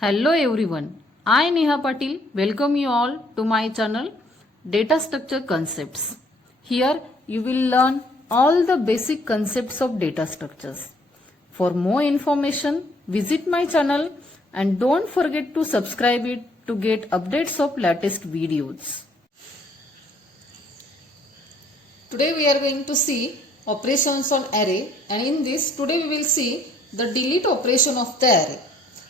Hello everyone, I Neha Patil welcome you all to my channel Data Structure Concepts. Here you will learn all the basic concepts of data structures. For more information, visit my channel and don't forget to subscribe it to get updates of latest videos. Today we are going to see operations on array, and in this today we will see the delete operation of the array.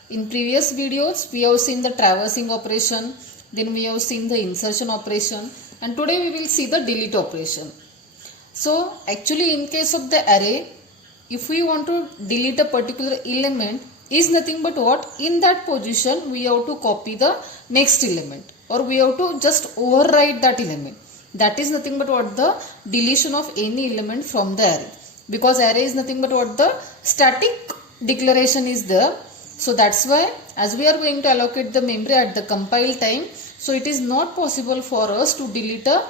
In previous videos we have seen the traversing operation, then we have seen the insertion operation, and today we will see the delete operation. So actually in case of the array, if we want to delete a particular element, is nothing but what? In that position we have to copy the next element, or we have to just overwrite that element. That is nothing but what? The deletion of any element from the array, because array is nothing but what? The static declaration is there. So that's why as we are going to allocate the memory at the compile time, so it is not possible for us to delete a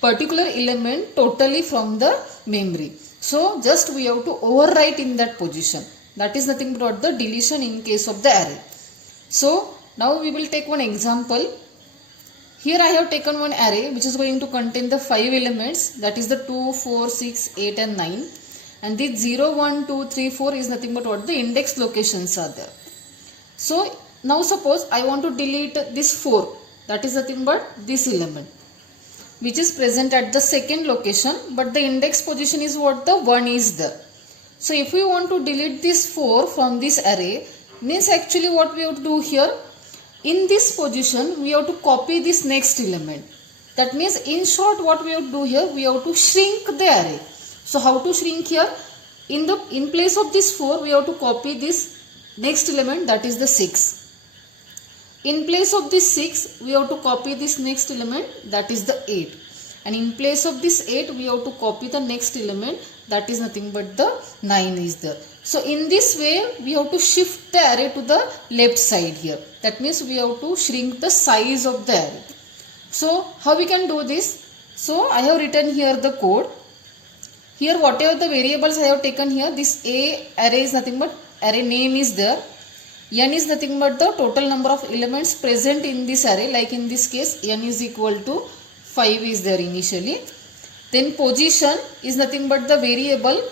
particular element totally from the memory. So just we have to overwrite in that position. That is nothing but what? The deletion in case of the array. So now we will take one example. Here I have taken one array which is going to contain the 5 elements, that is the 2, 4, 6, 8 and 9. And this 0, 1, 2, 3, 4 is nothing but what? The index locations are there. So now suppose I want to delete this 4, that is nothing but this element which is present at the second location, but the index position is what? The 1 is there. So if we want to delete this 4 from this array, means actually what we have to do here, in this position we have to copy this next element. That means in short what we have to do here, we have to shrink the array. So how to shrink here? In place of this 4 we have to copy this next element, that is the 6. In place of this 6 we have to copy this next element, that is the 8. And in place of this 8 we have to copy the next element, that is nothing but the 9 is there. So in this way we have to shift the array to the left side here. That means we have to shrink the size of the array. So how we can do this? So I have written here the code. Here whatever the variables I have taken here, this A array is nothing but array name is there. N is nothing but the total number of elements present in this array, like in this case N is equal to 5 is there initially. Then position is nothing but the variable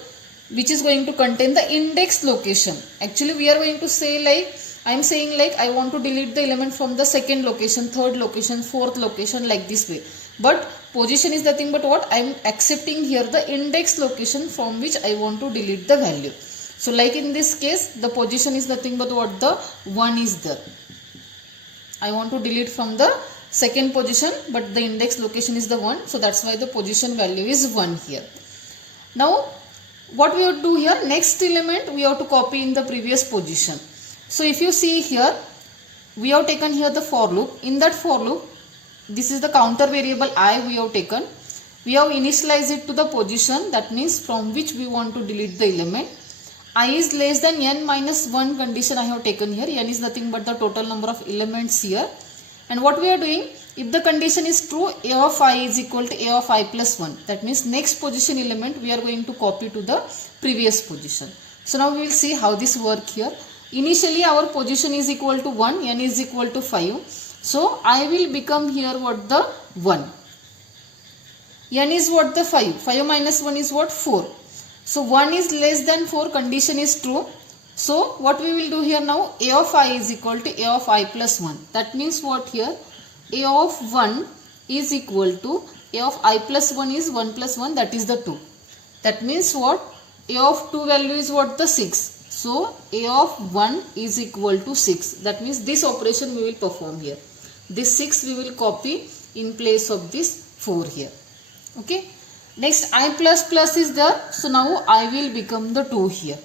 which is going to contain the index location. Actually we are going to say like, I am saying like I want to delete the element from the second location, third location, fourth location, like this way. But position is nothing but what? I am accepting here the index location from which I want to delete the value. So like in this case the position is nothing but what? The 1 is there. I want to delete from the second position, but the index location is the 1. So that's why the position value is 1 here. Now what we have to do here, next element we have to copy in the previous position. So if you see here, we have taken here the for loop. In that for loop, this is the counter variable I we have taken. We have initialized it to the position, that means from which we want to delete the element. I is less than n minus 1 condition I have taken here. N is nothing but the total number of elements here. And what we are doing, if the condition is true, a of I is equal to a of I plus 1. That means next position element we are going to copy to the previous position. So now we will see how this work here. Initially our position is equal to 1, n is equal to 5. So I will become here what? The 1. N is what? The 5. 5 minus 1 is what? 4. So 1 is less than 4, condition is true. So what we will do here now, a of I is equal to a of I plus 1. That means what here? A of 1 is equal to a of I plus 1 is 1 plus 1, that is the 2. That means what? A of 2 value is what? The 6. So a of 1 is equal to 6. That means this operation we will perform here. This 6 we will copy in place of this 4 here. Okay. Next I plus plus is there. So now I will become the 2 here.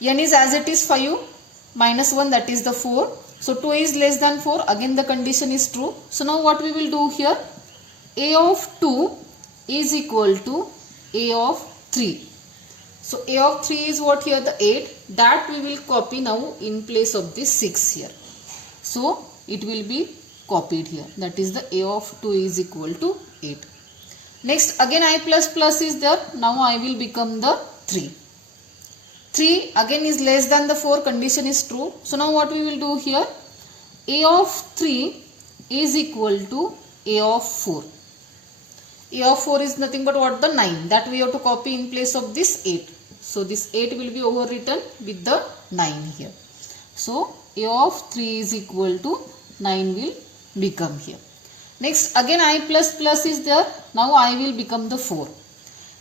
N is as it is 5 minus 1, that is the 4. So 2 is less than 4. Again the condition is true. So now what we will do here? A of 2 is equal to A of 3. So A of 3 is what here? The 8. That we will copy now in place of this 6 here. So it will be copied here. That is the A of 2 is equal to 8. Next again I plus plus is there. Now I will become the 3. 3 again is less than the 4, condition is true. So now what we will do here, a of 3 is equal to a of 4. A of 4 is nothing but what, the 9, that we have to copy in place of this 8. So this 8 will be overwritten with the 9 here. So a of 3 is equal to 9 will become here. Next again I plus plus is there. Now I will become the 4.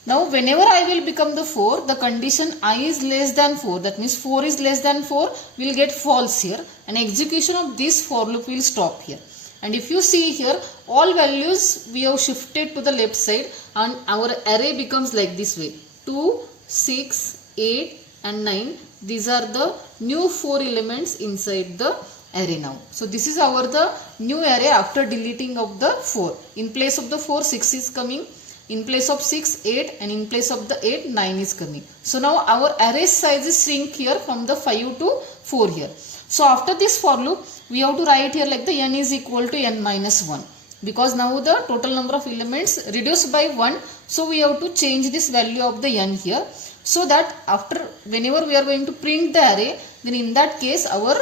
Now whenever I will become the 4, the condition I is less than 4, that means 4 is less than 4 will get false here, and execution of this for loop will stop here. And if you see here, all values we have shifted to the left side and our array becomes like this way, 2, 6, 8 and 9. These are the new 4 elements inside the array now. So this is our the new array after deleting of the 4. In place of the 4, 6 is coming. In place of 6, 8, and in place of the 8, 9 is coming. So now our array size is shrink here from the 5 to 4 here. So after this for loop, we have to write here like the n is equal to n minus 1. Because now the total number of elements reduced by 1. So we have to change this value of the n here. So that after whenever we are going to print the array, then in that case our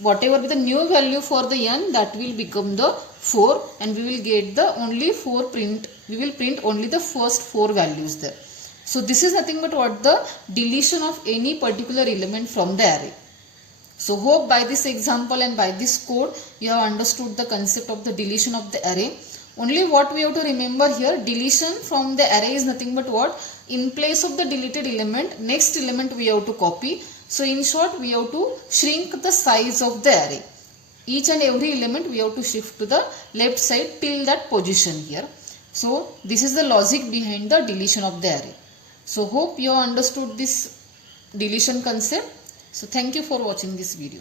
whatever be the new value for the n, that will become the 4, and we will get the only 4 print. We will print only the first 4 values there. So this is nothing but what, the deletion of any particular element from the array. So hope by this example and by this code you have understood the concept of the deletion of the array. Only what we have to remember here, deletion from the array is nothing but what, in place of the deleted element, next element we have to copy. So in short, we have to shrink the size of the array. Each and every element we have to shift to the left side till that position here. So this is the logic behind the deletion of the array. So hope you have understood this deletion concept. So thank you for watching this video.